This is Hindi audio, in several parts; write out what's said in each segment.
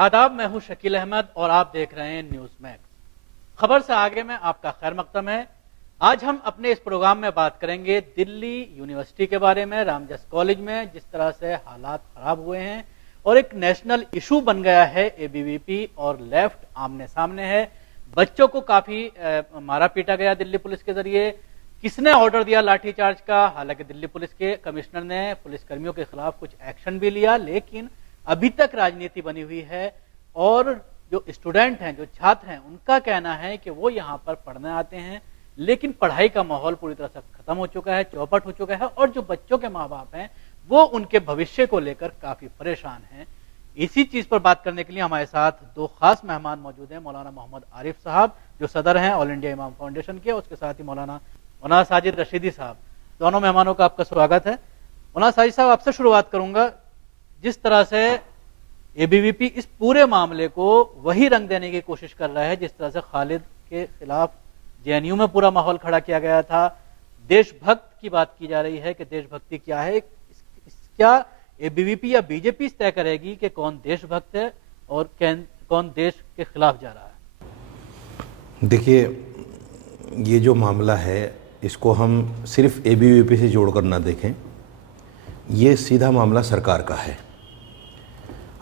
आदाब, मैं हूं शकील अहमद और आप देख रहे हैं न्यूज मैक्स। खबर से आगे में आपका खैर मकदम है। आज हम अपने इस प्रोग्राम में बात करेंगे दिल्ली यूनिवर्सिटी के बारे में। रामजस कॉलेज में जिस तरह से हालात खराब हुए हैं और एक नेशनल इशू बन गया है, एबीवीपी और लेफ्ट आमने सामने है। बच्चों को काफी मारा पीटा गया दिल्ली पुलिस के जरिए। किसने ऑर्डर दिया लाठीचार्ज का? हालांकि दिल्ली पुलिस के कमिश्नर ने पुलिसकर्मियों के खिलाफ कुछ एक्शन भी लिया, लेकिन अभी तक राजनीति बनी हुई है। और जो स्टूडेंट हैं, जो छात्र हैं, उनका कहना है कि वो यहाँ पर पढ़ने आते हैं, लेकिन पढ़ाई का माहौल पूरी तरह से खत्म हो चुका है, चौपट हो चुका है। और जो बच्चों के माँ बाप हैं वो उनके भविष्य को लेकर काफी परेशान हैं। इसी चीज पर बात करने के लिए हमारे साथ दो खास मेहमान मौजूद हैं। मौलाना मोहम्मद आरिफ साहब जो सदर हैं ऑल इंडिया इमाम फाउंडेशन के, उसके साथ ही मौलाना साजिद रशीदी साहब। दोनों मेहमानों का आपका स्वागत है। मौलाना साजिद साहब, आपसे शुरुआत करूंगा। जिस तरह से एबीवीपी इस पूरे मामले को वही रंग देने की कोशिश कर रहा है जिस तरह से खालिद के खिलाफ जेएनयू में पूरा माहौल खड़ा किया गया था, देशभक्त की बात की जा रही है कि देशभक्ति क्या है। क्या एबीवीपी या बीजेपी तय करेगी कि कौन देशभक्त है और कौन देश के खिलाफ जा रहा है? देखिए, ये जो मामला है इसको हम सिर्फ एबीवीपी से जोड़कर ना देखें, ये सीधा मामला सरकार का है।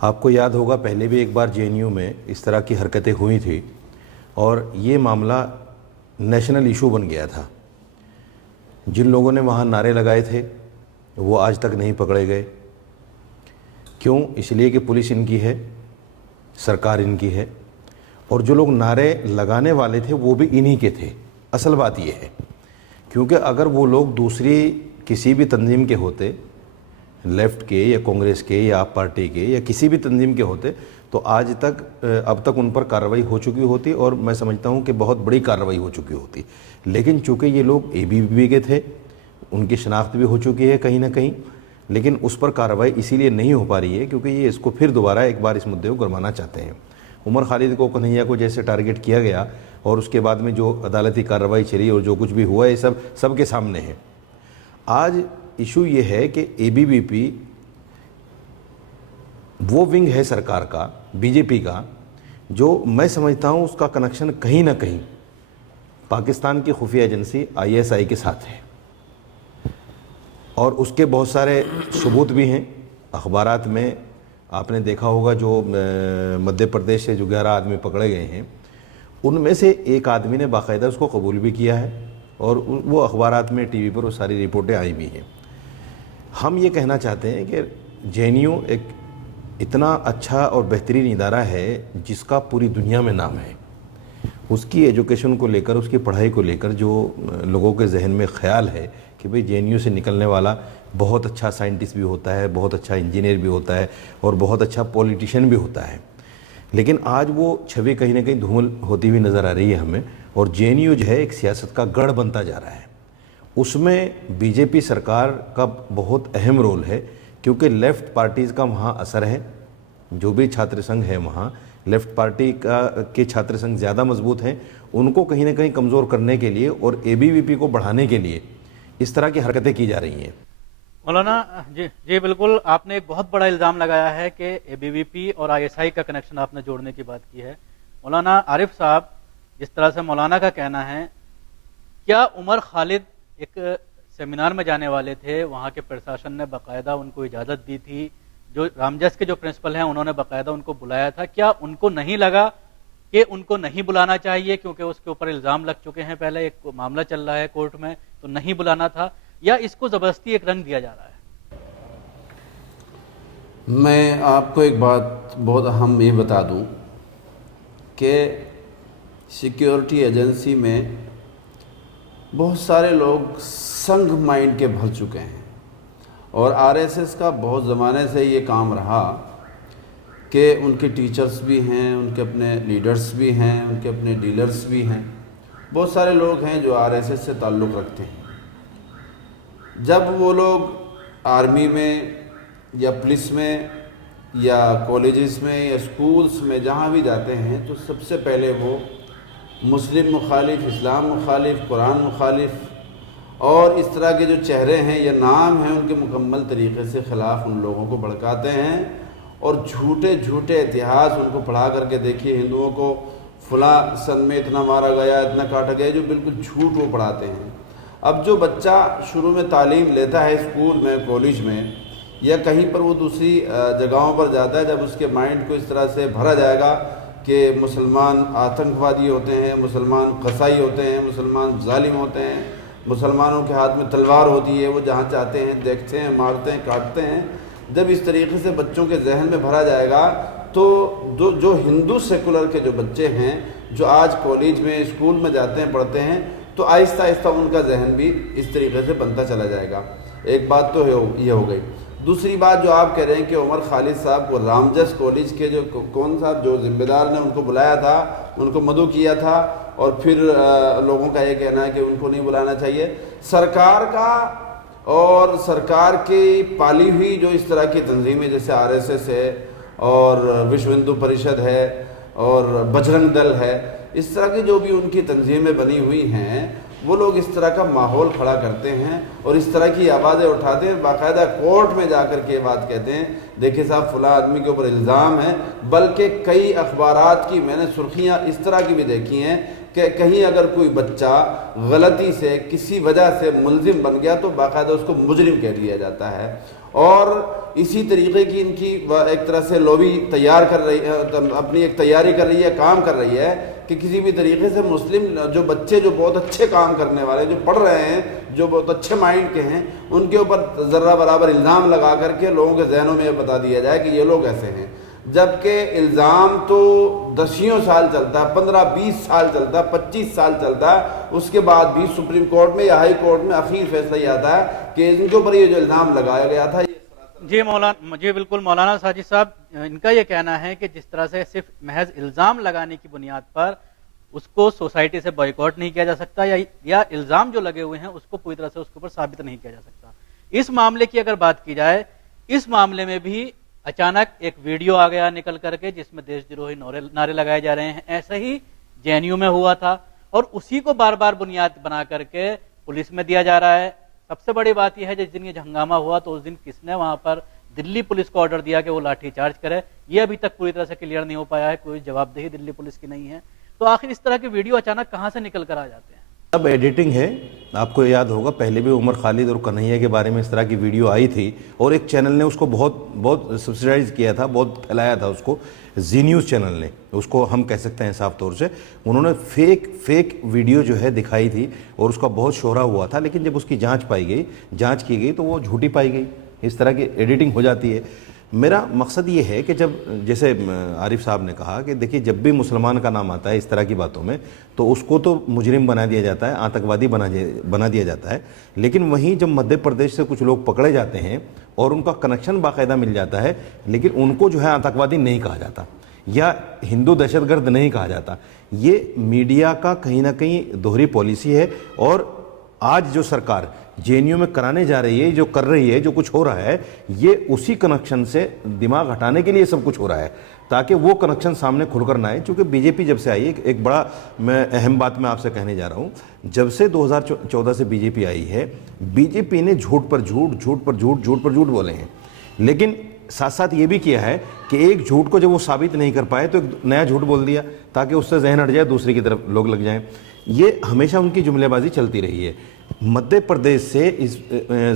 आपको याद होगा पहले भी एक बार जेएनयू में इस तरह की हरकतें हुई थी और ये मामला नेशनल इशू बन गया था। जिन लोगों ने वहाँ नारे लगाए थे वो आज तक नहीं पकड़े गए। क्यों? इसलिए कि पुलिस इनकी है, सरकार इनकी है, और जो लोग नारे लगाने वाले थे वो भी इन्हीं के थे। असल बात ये है, क्योंकि अगर वो लोग दूसरी किसी भी तंजीम के होते, लेफ़्ट के या कांग्रेस के या आप पार्टी के या किसी भी तंजीम के होते, तो आज तक अब तक उन पर कार्रवाई हो चुकी होती और मैं समझता हूँ कि बहुत बड़ी कार्रवाई हो चुकी होती। लेकिन चूँकि ये लोग एबीवीपी के थे, उनकी शनाख्त भी हो चुकी है कहीं ना कहीं, लेकिन उस पर कार्रवाई इसीलिए नहीं हो पा रही है क्योंकि ये इसको फिर दोबारा एक बार इस मुद्दे को गरमाना चाहते हैं। उमर खालिद को, कन्हैया को जैसे टारगेट किया गया और उसके बाद में जो अदालती कार्रवाई चली और जो कुछ भी हुआ, ये सब के सामने है। आज इशू ये है कि एबीवीपी वो विंग है सरकार का, बीजेपी का, जो मैं समझता हूँ उसका कनेक्शन कहीं ना कहीं पाकिस्तान की खुफिया एजेंसी आईएसआई के साथ है। और उसके बहुत सारे सबूत भी हैं। अखबारात में आपने देखा होगा जो मध्य प्रदेश से जो 11 आदमी पकड़े गए हैं, उनमें से एक आदमी ने बाकायदा उसको कबूल भी किया है और वो अखबारात में, टीवी पर वो सारी रिपोर्टें आई भी हैं। हम ये कहना चाहते हैं कि जेएनयू एक इतना अच्छा और बेहतरीन इदारा है जिसका पूरी दुनिया में नाम है। उसकी एजुकेशन को लेकर, उसकी पढ़ाई को लेकर जो लोगों के जहन में ख्याल है कि भाई जेएनयू से निकलने वाला बहुत अच्छा साइंटिस्ट भी होता है, बहुत अच्छा इंजीनियर भी होता है और बहुत अच्छा पॉलिटिशियन भी होता है, लेकिन आज वो छवि कहीं ना कहीं धूमिल होती हुई नज़र आ रही है हमें। और जेएनयू जो है एक सियासत का गढ़ बनता जा रहा है। उसमें बीजेपी सरकार का बहुत अहम रोल है क्योंकि लेफ़्ट पार्टीज़ का वहाँ असर है। जो भी छात्र संघ है वहाँ लेफ़्ट पार्टी के छात्र संघ ज़्यादा मजबूत हैं। उनको कहीं ना कहीं कमज़ोर करने के लिए और एबीवीपी को बढ़ाने के लिए इस तरह की हरकतें की जा रही हैं। मौलाना जी बिल्कुल, आपने एक बहुत बड़ा इल्ज़ाम लगाया है कि एबीवीपी और आईएसआई का कनेक्शन आपने जोड़ने की बात की है। मौलाना आरिफ साहब, जिस तरह से मौलाना का कहना है, क्या उमर खालिद एक सेमिनार में जाने वाले थे, वहाँ के प्रशासन ने बाकायदा उनको इजाज़त दी थी, जो रामजस के जो प्रिंसिपल हैं उन्होंने बाकायदा उनको बुलाया था, क्या उनको नहीं लगा कि उनको नहीं बुलाना चाहिए क्योंकि उसके ऊपर इल्ज़ाम लग चुके हैं, पहले एक मामला चल रहा है कोर्ट में, तो नहीं बुलाना था, या इसको ज़बरदस्ती एक रंग दिया जा रहा है? मैं आपको एक बात बहुत अहम ये बता दूं कि सिक्योरिटी एजेंसी में बहुत सारे लोग संघ माइंड के भर चुके हैं और आरएसएस का बहुत ज़माने से ये काम रहा कि उनके टीचर्स भी हैं, उनके अपने लीडर्स भी हैं, उनके अपने डीलर्स भी हैं। बहुत सारे लोग हैं जो आरएसएस से ताल्लुक़ रखते हैं। जब वो लोग आर्मी में या पुलिस में या कॉलेजेस में या स्कूल्स में जहाँ भी जाते हैं तो सबसे पहले वो मुस्लिम मुखालिफ, इस्लाम मुखालिफ, कुरान मुखालिफ और इस तरह के जो चेहरे हैं या नाम हैं उनके मुकम्मल तरीक़े से ख़िलाफ़ उन लोगों को भड़काते हैं और झूठे झूठे इतिहास उनको पढ़ा करके देखिए, हिंदुओं को फला सन में इतना मारा गया, इतना काटा गया, जो बिल्कुल झूठ वो पढ़ाते हैं। अब जो बच्चा शुरू में तालीम लेता है स्कूल में, कॉलेज में या कहीं पर वो दूसरी जगहों पर जाता है, जब उसके माइंड को इस तरह से भरा जाएगा कि मुसलमान आतंकवादी होते हैं, मुसलमान कसाई होते हैं, मुसलमान जालिम होते हैं, मुसलमानों के हाथ में तलवार होती है, वो जहाँ चाहते हैं देखते हैं, मारते हैं, काटते हैं, जब इस तरीके से बच्चों के जहन में भरा जाएगा तो जो हिंदू सेकुलर के जो बच्चे हैं, जो आज कॉलेज में स्कूल में जाते हैं, पढ़ते हैं, तो आहिस्ता आहिस्ता उनका जहन भी इस तरीके से बनता चला जाएगा। एक बात तो ये हो गई। दूसरी बात जो आप कह रहे हैं कि उमर खालिद साहब को रामजस कॉलेज के जो कौन साहब जो जिम्मेदार ने उनको बुलाया था, उनको मदऊ किया था, और फिर लोगों का ये कहना है कि उनको नहीं बुलाना चाहिए। सरकार का और सरकार की पाली हुई जो इस तरह की तंजीमें जैसे RSS है और विश्व हिंदू परिषद है और बजरंग दल है, इस तरह की जो भी उनकी तंजीमें बनी हुई हैं, वो लोग इस तरह का माहौल खड़ा करते हैं और इस तरह की आवाज़ें उठाते हैं, बाकायदा कोर्ट में जाकर के बात कहते हैं, देखिए साहब फला आदमी के ऊपर इल्ज़ाम है। बल्कि कई अखबारात की मैंने सुर्खियाँ इस तरह की भी देखी हैं कि कहीं अगर कोई बच्चा गलती से किसी वजह से मुलजिम बन गया तो बाकायदा उसको मुजरिम कह दिया जाता है। और इसी तरीके की इनकी एक तरह से लॉबी तैयार कर रही है, अपनी एक तैयारी कर रही है, काम कर रही है कि किसी भी तरीके से मुस्लिम जो बच्चे जो बहुत अच्छे काम करने वाले, जो पढ़ रहे हैं, जो बहुत अच्छे माइंड के हैं, उनके ऊपर ज़र्रा बराबर इल्ज़ाम लगा करके लोगों के जहनों में बता दिया जाए कि ये लोग ऐसे हैं। जबकि इल्ज़ाम तो दसियों साल चलता है, 15-20 साल चलता है, 25 साल चलता है, उसके बाद भी सुप्रीम कोर्ट में या हाई कोर्ट में आखिर फैसला ये आता है कि इनके ऊपर ये जो इल्ज़ाम लगाया गया था। जी बिल्कुल मौलाना साजिद साहब, इनका ये कहना है कि जिस तरह से सिर्फ महज इल्ज़ाम लगाने की बुनियाद पर उसको सोसाइटी से बॉयकॉट नहीं किया जा सकता, या इल्ज़ाम जो लगे हुए हैं उसको पूरी तरह से उसके ऊपर साबित नहीं किया जा सकता। इस मामले की अगर बात की जाए, इस मामले में भी अचानक एक वीडियो आ गया निकल करके जिसमें देशद्रोही नारे लगाए जा रहे हैं। ऐसा ही JNU में हुआ था और उसी को बार बार बुनियाद बना करके पुलिस में दिया जा रहा है। सबसे बड़ी बात यह है जिस दिन ये हंगामा हुआ तो उस दिन किसने वहां पर दिल्ली पुलिस को ऑर्डर दिया कि वो लाठीचार्ज करे, ये अभी तक पूरी तरह से क्लियर नहीं हो पाया है, कोई जवाबदेही दिल्ली पुलिस की नहीं है। तो आखिर इस तरह के वीडियो अचानक कहां से निकल कर आ जाते हैं? अब एडिटिंग है। आपको याद होगा पहले भी उमर खालिद और कन्हैया के बारे में इस तरह की वीडियो आई थी और एक चैनल ने उसको बहुत सब्सिडाइज किया था, बहुत फैलाया था उसको। जी न्यूज़ चैनल ने उसको, हम कह सकते हैं साफ तौर से, उन्होंने फेक वीडियो जो है दिखाई थी और उसका बहुत शोहरा हुआ था। लेकिन जब उसकी जांच की गई तो वो झूठी पाई गई। इस तरह की एडिटिंग हो जाती है। मेरा मकसद ये है कि जब, जैसे आरिफ साहब ने कहा कि देखिए जब भी मुसलमान का नाम आता है इस तरह की बातों में तो उसको तो मुजरिम बना दिया जाता है, आतंकवादी बना दिया जाता है। लेकिन वहीं जब मध्य प्रदेश से कुछ लोग पकड़े जाते हैं और उनका कनेक्शन बाकायदा मिल जाता है, लेकिन उनको जो है आतंकवादी नहीं कहा जाता या हिंदू दहशतगर्द नहीं कहा जाता। ये मीडिया का कहीं ना कहीं दोहरी पॉलिसी है। और आज जो सरकार JNU में कराने जा रही है, जो कर रही है, जो कुछ हो रहा है, ये उसी कनेक्शन से दिमाग हटाने के लिए सब कुछ हो रहा है ताकि वो कनेक्शन सामने खुलकर ना आए। चूँकि बीजेपी जब से आई है, एक बड़ा मैं अहम बात मैं आपसे कहने जा रहा हूँ, जब से 2014 से बीजेपी आई है, बीजेपी ने झूठ पर झूठ बोले हैं। लेकिन साथ साथ ये भी किया है कि एक झूठ को जब वो साबित नहीं कर पाए तो एक नया झूठ बोल दिया ताकि उससे जहन हट जाए, दूसरी की तरफ लोग लग जाएं। ये हमेशा उनकी जुमलेबाजी चलती रही है। मध्य प्रदेश से इस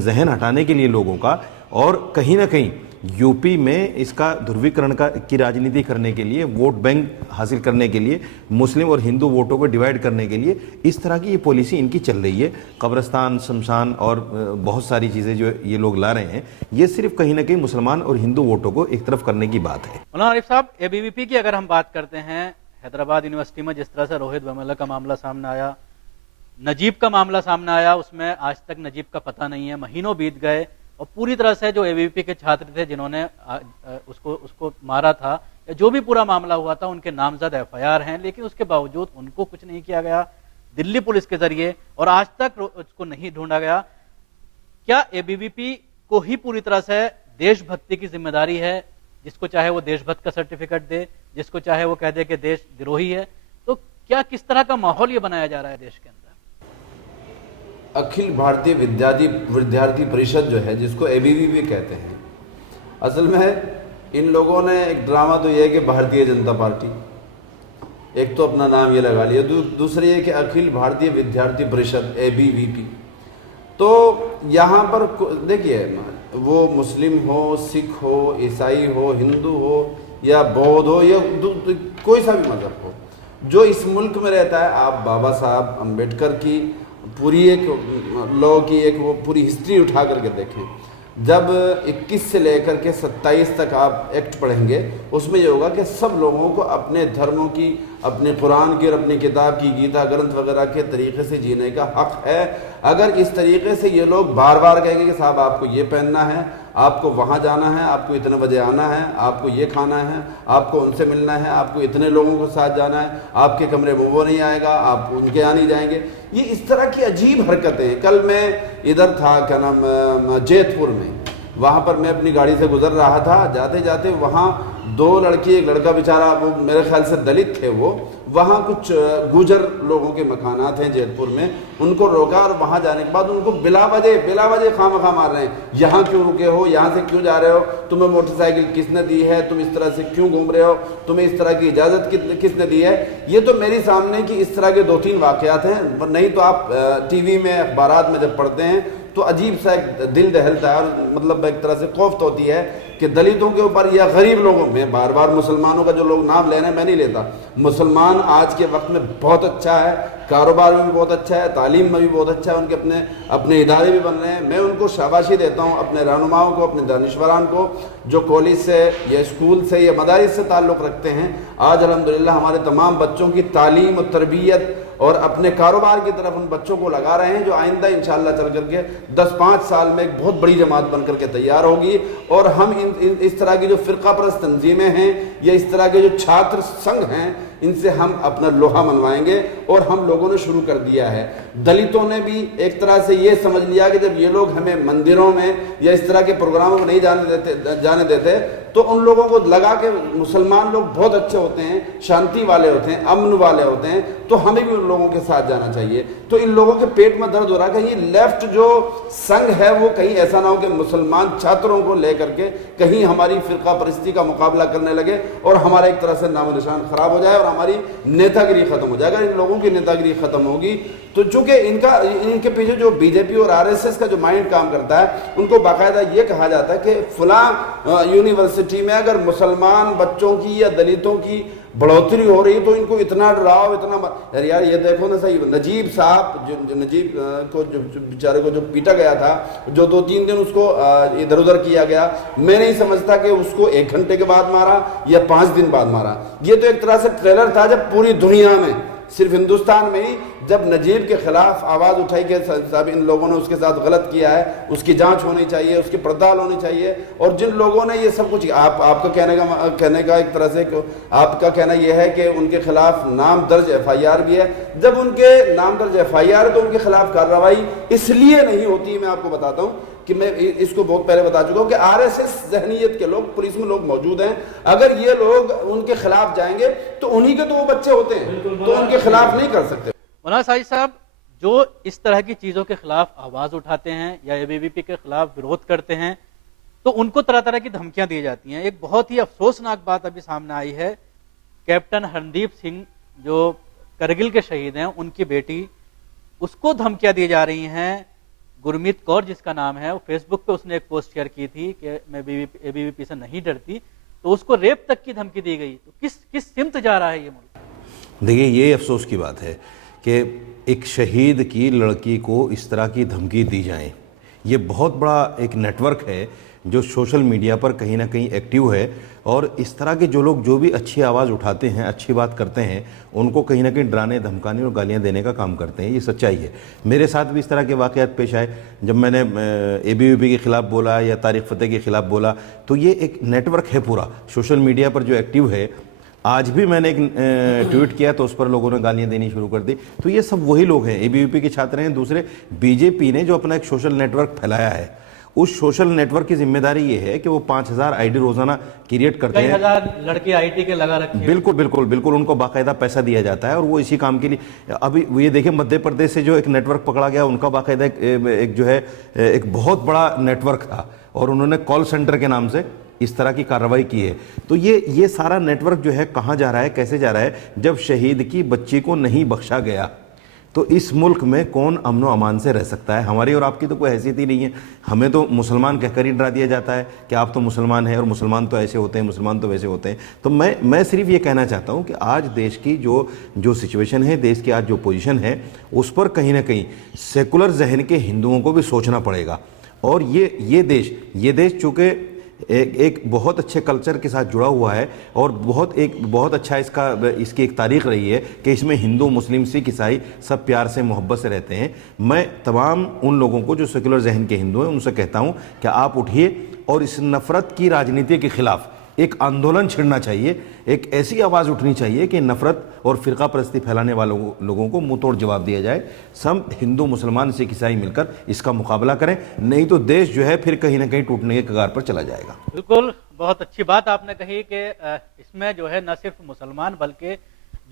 जहन हटाने के लिए लोगों का, और कहीं ना कहीं यूपी में इसका ध्रुवीकरण की राजनीति करने के लिए, वोट बैंक हासिल करने के लिए, मुस्लिम और हिंदू वोटों को डिवाइड करने के लिए इस तरह की ये पॉलिसी इनकी चल रही है। कब्रिस्तान, शमशान और बहुत सारी चीज़ें जो ये लोग ला रहे हैं, ये सिर्फ कहीं ना कहीं मुसलमान और हिंदू वोटों को एक तरफ करने की बात है। मौलाना आरिफ साहब, ABVP की अगर हम बात करते हैं, हैदराबाद यूनिवर्सिटी में जिस तरह से रोहित वेमुला का मामला सामने आया, नजीब का मामला सामने आया, उसमें आज तक नजीब का पता नहीं है, महीनों बीत गए और पूरी तरह से जो ABVP के छात्र थे जिन्होंने उसको मारा था, जो भी पूरा मामला हुआ था, उनके नामजद FIR हैं, लेकिन उसके बावजूद उनको कुछ नहीं किया गया दिल्ली पुलिस के जरिए और आज तक उसको नहीं ढूंढा गया। क्या ABVP को ही पूरी तरह से देशभक्ति की जिम्मेदारी है? जिसको चाहे वो देशभक्त का सर्टिफिकेट दे, जिसको चाहे वो कह दे कि देशद्रोही है। तो क्या किस तरह का माहौल ये बनाया जा रहा है देश के अंदर? अखिल भारतीय विद्यार्थी परिषद जो है, जिसको ABVP कहते हैं, असल में इन लोगों ने एक ड्रामा तो ये है कि भारतीय जनता पार्टी, एक तो अपना नाम ये लगा लिया, दूसरी ये कि अखिल भारतीय विद्यार्थी परिषद ABVP। तो यहाँ पर देखिए, वो मुस्लिम हो, सिख हो, ईसाई हो, हिंदू हो या बौद्ध हो या कोई सा भी मज़हब हो, जो इस मुल्क में रहता है, आप बाबा साहब अम्बेडकर की पूरी एक लॉ की एक वो पूरी हिस्ट्री उठा करके देखें। जब 21 से लेकर के 27 तक आप एक्ट पढ़ेंगे, उसमें ये होगा कि सब लोगों को अपने धर्मों की, अपने कुरान की और अपनी किताब की, गीता ग्रंथ वगैरह के तरीके से जीने का हक है। अगर इस तरीके से ये लोग बार बार कहेंगे कि साहब आपको ये पहनना है, आपको वहाँ जाना है, आपको इतने बजे आना है, आपको ये खाना है, आपको उनसे मिलना है, आपको इतने लोगों के साथ जाना है, आपके कमरे में वो नहीं आएगा, आप उनके यहाँ नहीं जाएंगे, ये इस तरह की अजीब हरकतें हैं। कल मैं इधर था, क्या नाम, जैतपुर में, वहाँ पर मैं अपनी गाड़ी से गुजर रहा था, जाते जाते वहाँ 2 लड़की, एक लड़का बेचारा, वो मेरे ख्याल से दलित थे, वो वहाँ कुछ गुजर लोगों के मकानात हैं जैतपुर में, उनको रोका और वहाँ जाने के बाद उनको बिला वजह खामखा मार रहे हैं, यहाँ क्यों रुके हो, यहाँ से क्यों जा रहे हो, तुम्हें मोटरसाइकिल किसने दी है, तुम इस तरह से क्यों घूम रहे हो, तुम्हें इस तरह की इजाज़त किसने दी है। ये तो मेरी सामने की इस तरह के 2-3 वाक़यात हैं, नहीं तो आप टीवी में, अखबारात में जब पढ़ते हैं तो अजीब सा एक दिल दहलता है, और मतलब एक तरह से खौफ होती है कि दलितों के ऊपर या गरीब लोगों में, बार बार मुसलमानों का जो लोग नाम ले रहे हैं, मैं नहीं लेता, मुसलमान आज के वक्त में बहुत अच्छा है, कारोबार में भी बहुत अच्छा है, तालीम में भी बहुत अच्छा है, उनके अपने इदारे भी बन रहे हैं। मैं उनको शाबाशी देता हूँ, अपने रहनुमाओं को, अपने दानिशवरान को, जो कॉलेज से या स्कूल से या मदारिस से ताल्लुक़ रखते हैं। आज अल्हम्दुलिल्लाह हमारे तमाम बच्चों की तालीम और तरबियत और अपने कारोबार की तरफ उन बच्चों को लगा रहे हैं, जो आइंदा इंशाअल्लाह चल करके 10-5 साल में एक बहुत बड़ी जमात बन करके तैयार होगी। और हम इस तरह की जो फ़िरका परस्त तंजीमें हैं या इस तरह के जो छात्र संघ हैं, इनसे हम अपना लोहा मनवाएंगे। और हम लोगों ने शुरू कर दिया है, दलितों ने भी एक तरह से ये समझ लिया कि जब ये लोग हमें मंदिरों में या इस तरह के प्रोग्रामों में नहीं जाने देते तो उन लोगों को लगा कि मुसलमान लोग बहुत अच्छे होते हैं, शांति वाले होते हैं, अमन वाले होते हैं, तो हमें भी उन लोगों के साथ जाना चाहिए। तो इन लोगों के पेट में दर्द हो रहा है कि ये लेफ्ट जो संघ है वो कहीं ऐसा ना हो कि मुसलमान छात्रों को लेकर के कहीं हमारी फ़िरका परस्ती का मुकाबला करने लगे और हमारा एक तरह से नामो निशान ख़राब हो जाए और हमारी नेतागिरी ख़त्म हो जाए। अगर इन लोगों की नेतागिरी ख़त्म होगी तो चूँकि इनके पीछे जो बीजेपी और RSS का जो माइंड काम करता है, उनको बाकायदा ये कहा जाता है कि फ़लाँ यूनिवर्सिटी में अगर मुसलमान बच्चों की या दलितों की बढ़ोतरी हो रही तो इनको इतना डराओ, इतना यार ये देखो ना सही, नजीब साहब जो नजीब को जो बेचारे को जो पीटा गया था, जो 2-3 दिन उसको इधर उधर किया गया, मैं नहीं समझता कि उसको 1 घंटे के बाद मारा या 5 दिन बाद मारा। ये तो एक तरह से ट्रेलर था जब पूरी दुनिया में, सिर्फ हिंदुस्तान में ही, जब नजीब के खिलाफ आवाज़ उठाई कि साहब इन लोगों ने उसके साथ गलत किया है, उसकी जांच होनी चाहिए, उसकी पड़ताल होनी चाहिए। और जिन लोगों ने ये सब कुछ, आपका कहने का एक तरह से आपका कहना यह है कि उनके खिलाफ नाम दर्ज FIR भी है। जब उनके नाम दर्ज FIR है तो उनके खिलाफ कार्रवाई इसलिए नहीं होती। मैं आपको बताता हूँ कि मैं इसको बहुत पहले बता चुका हूँ कि RSS जहनीत के लोग पुलिस में लोग मौजूद हैं। अगर ये लोग उनके खिलाफ जाएंगे तो उन्हीं के तो वो बच्चे होते हैं, तो उनके खिलाफ नहीं कर सकते। मौलाना साजिद साहब, जो इस तरह की चीज़ों के खिलाफ आवाज़ उठाते हैं या ABVP के खिलाफ विरोध करते हैं, तो उनको तरह तरह की धमकियां दी जाती हैं। एक बहुत ही अफसोसनाक बात अभी सामने आई है, कैप्टन हरदीप सिंह जो करगिल के शहीद हैं, उनकी बेटी, उसको धमकियां दी जा रही हैं। गुरमीत कौर जिसका नाम है, वो फेसबुक पे उसने एक पोस्ट शेयर की थी कि मैं ABVP से नहीं डरती, तो उसको रेप तक की धमकी दी गई। तो किस सिमत जा रहा है ये मुल्क? देखिए, ये अफसोस की बात है कि एक शहीद की लड़की को इस तरह की धमकी दी जाए। ये बहुत बड़ा एक नेटवर्क है जो सोशल मीडिया पर कहीं ना कहीं एक्टिव है, और इस तरह के जो लोग जो भी अच्छी आवाज़ उठाते हैं, अच्छी बात करते हैं, उनको कहीं ना कहीं डराने, धमकाने और गालियां देने का काम करते हैं। ये सच्चाई है। मेरे साथ भी इस तरह के वाक़यात पेश आए। जब मैंने ABVP के ख़िलाफ़ बोला या तारिक फ़तेह के ख़िलाफ़ बोला, तो ये एक नेटवर्क है पूरा सोशल मीडिया पर जो एक्टिव है। आज भी मैंने एक ट्वीट किया तो उस पर लोगों ने गालियां देनी शुरू कर दी। तो ये सब वही लोग हैं, ABVP के छात्र हैं। दूसरे, BJP ने जो अपना एक सोशल नेटवर्क फैलाया है, उस सोशल नेटवर्क की जिम्मेदारी ये है कि वो 5000 ID रोजाना क्रिएट करते हैं। 1000 लड़के IT के लगा रखे हैं। बिल्कुल बिल्कुल बिल्कुल, उनको बाकायदा पैसा दिया जाता है और वो इसी काम के लिए। अभी ये देखिए, मध्य प्रदेश से जो एक नेटवर्क पकड़ा गया, उनका बाकायदा एक जो है एक बहुत बड़ा नेटवर्क था, और उन्होंने कॉल सेंटर के नाम से इस तरह की कार्रवाई की है। तो ये सारा नेटवर्क जो है कहाँ जा रहा है, कैसे जा रहा है? जब शहीद की बच्ची को नहीं बख्शा गया तो इस मुल्क में कौन अमनो अमान से रह सकता है? हमारी और आपकी तो कोई हैसियत ही नहीं है। हमें तो मुसलमान कहकर ही डरा दिया जाता है कि आप तो मुसलमान हैं और मुसलमान तो ऐसे होते हैं, मुसलमान तो वैसे होते हैं। तो मैं सिर्फ ये कहना चाहता हूँ कि आज देश की जो सिचुएशन है, देश की आज जो पोजीशन है, उस पर कहीं ना कहीं सेकुलर जहन के हिंदुओं को भी सोचना पड़ेगा। और ये देश चूँकि एक बहुत अच्छे कल्चर के साथ जुड़ा हुआ है और बहुत अच्छा इसकी एक तारीख रही है कि इसमें हिंदू, मुस्लिम, सिख, ईसाई सब प्यार से, मोहब्बत से रहते हैं। मैं तमाम उन लोगों को जो सेकुलर जहन के हिंदू हैं उनसे कहता हूं कि आप उठिए और इस नफ़रत की राजनीति के खिलाफ एक आंदोलन छिड़ना चाहिए। एक ऐसी आवाज़ उठनी चाहिए कि नफ़रत और फ़िरका परस्ती फैलाने वालों लोगों को मुंह तोड़ जवाब दिया जाए। सब हिंदू, मुसलमान, सिख, ईसाई मिलकर इसका मुकाबला करें, नहीं तो देश जो है फिर कहीं ना कहीं टूटने के कगार पर चला जाएगा। बिल्कुल, बहुत अच्छी बात आपने कही कि इसमें जो है न सिर्फ मुसलमान बल्कि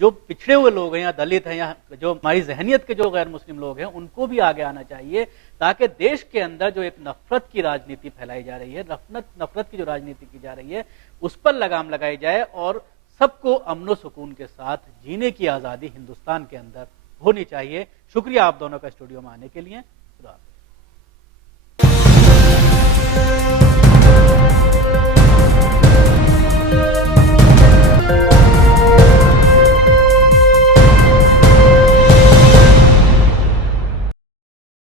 जो पिछड़े हुए लोग हैं या दलित हैं या जो हमारी जहनियत के जो गैर मुस्लिम लोग हैं उनको भी आगे आना चाहिए, ताकि देश के अंदर जो एक नफरत की राजनीति फैलाई जा रही है, नफरत की जो राजनीति की जा रही है, उस पर लगाम लगाई जाए और सबको अमनो सुकून के साथ जीने की आज़ादी हिंदुस्तान के अंदर होनी चाहिए। शुक्रिया आप दोनों का स्टूडियो में आने के लिए।